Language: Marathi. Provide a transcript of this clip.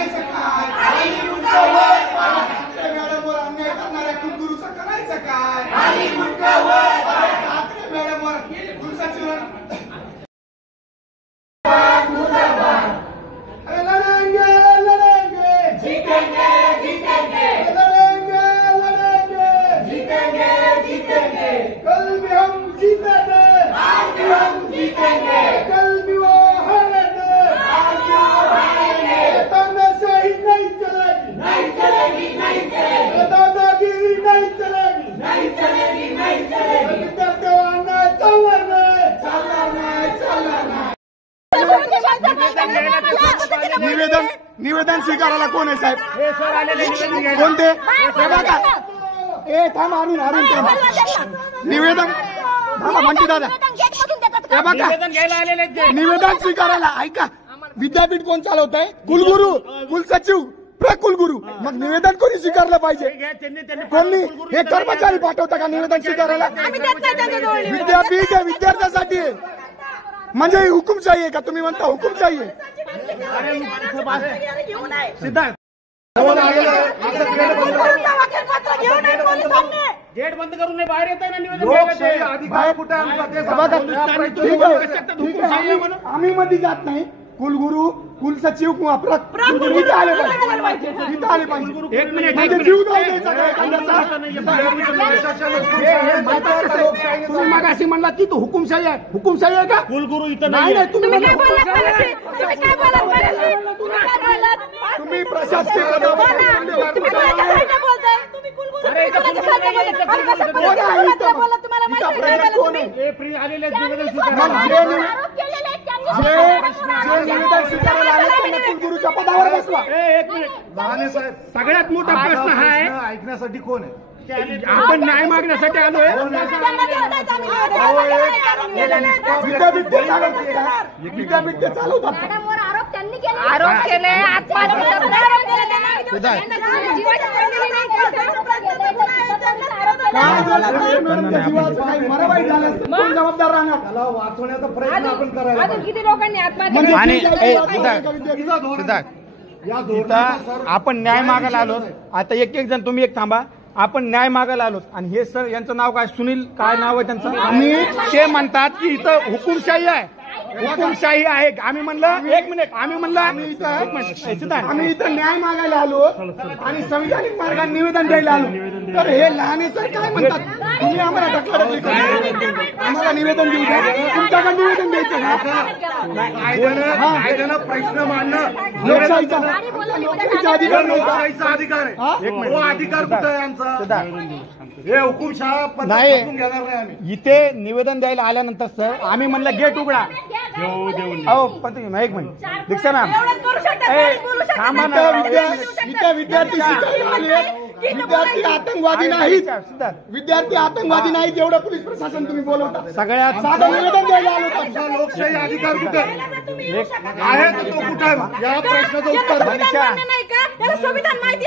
करायचं काय? मॅडमवर अन्याय करणाऱ्या कुलगुरूचं करायचं काय? ठाकरे मॅडमवर कुलसचिव निवेदन स्वीकारायला कोण आहे साहेब? कोणते? थांब निवेदन म्हणते दादा निवेदन स्वीकारायला ऐका. विद्यापीठ कोण चालवत आहे? कुलगुरू, कुलसचिव, प्रकुलगुरू. मग निवेदन कोणी स्वीकारलं पाहिजे? कोणी? हे कर्मचारी पाठवता का निवेदन स्वीकारायला? विद्यापीठ हे विद्यार्थ्यांसाठी आहे. म्हणजे हुकुमशाही आहे का? तुम्ही म्हणता हुकुमशाही आहे. सिद्धार्थ गेट बंद करून बाहेर येत आहे ना. आम्ही मध्ये जात नाही. कुलगुरू, कुलसचिव किंवा इथं आले पाहिजे. एक मिनिट जीव तुम्ही मग अशी म्हणला की तू हुकुमशाही आहे. हुकुमशाही आहे का? कुलगुरू इथं नाही. तुम्ही तुम्ही प्रशासकीय कुलगुरूच्या पदावर बसला. एक मिनिट सगळ्यात मोठा प्रश्न हा आहे, ऐकण्यासाठी कोण आहे? आपण न्याय मागण्यासाठी आलोय. विद्यापीठ ते चालवतात. आरोप केले. कोण जबाबदार राहणार? त्याला वाचवण्याचा प्रयत्न आपण करायला किती लोकांनी आत्महत्या आपण न्याय मागायला आलो. आता एक एक जण तुम्ही एक थांबा. आपण न्याय मागायला आलो आणि हे सर यांचं नाव काय? सुनील काय नाव आहे त्यांचं? आम्ही ते म्हणतात की इथं हुकुमशाही आहे. हुकुमशाही आहे. आम्ही म्हणलं एक मिनिट. आम्ही म्हणलं आम्ही इथं न्याय मागायला आलो आणि संविधानिक मार्गाने निवेदन द्यायला आलो. तर हे लहाने सर काय म्हणतात? तुम्ही आम्हाला ढकलाढकली करा. आम्हाला निवेदन देऊ द्या. तुमच्याकडे निवेदन द्यायचं कायद्यानं प्रश्न मांडणं लोकशाहीचा अधिकार लोकशाहीचा अधिकार आहे. तो अधिकार कुठं आहे आमचा? हे हुकुमशाह नाही. घेणार नाही आम्ही. इथे निवेदन द्यायला आल्यानंतर सर आम्ही म्हणलं गेट उघडा. हो पण एक मिनिट दीक्षा मॅम विद्यार्थी विद्यार्थी आतंकवादी नाहीत. विद्यार्थी आतंकवादी नाहीत. एवढं पोलीस प्रशासन तुम्ही बोलवता. सगळ्यात साधं निवेदन द्यायला आलो. आमचा लोकशाही अधिकार कुठे आहे? तो कुठे आहे? या प्रश्नाचं उत्तर संविधान माहिती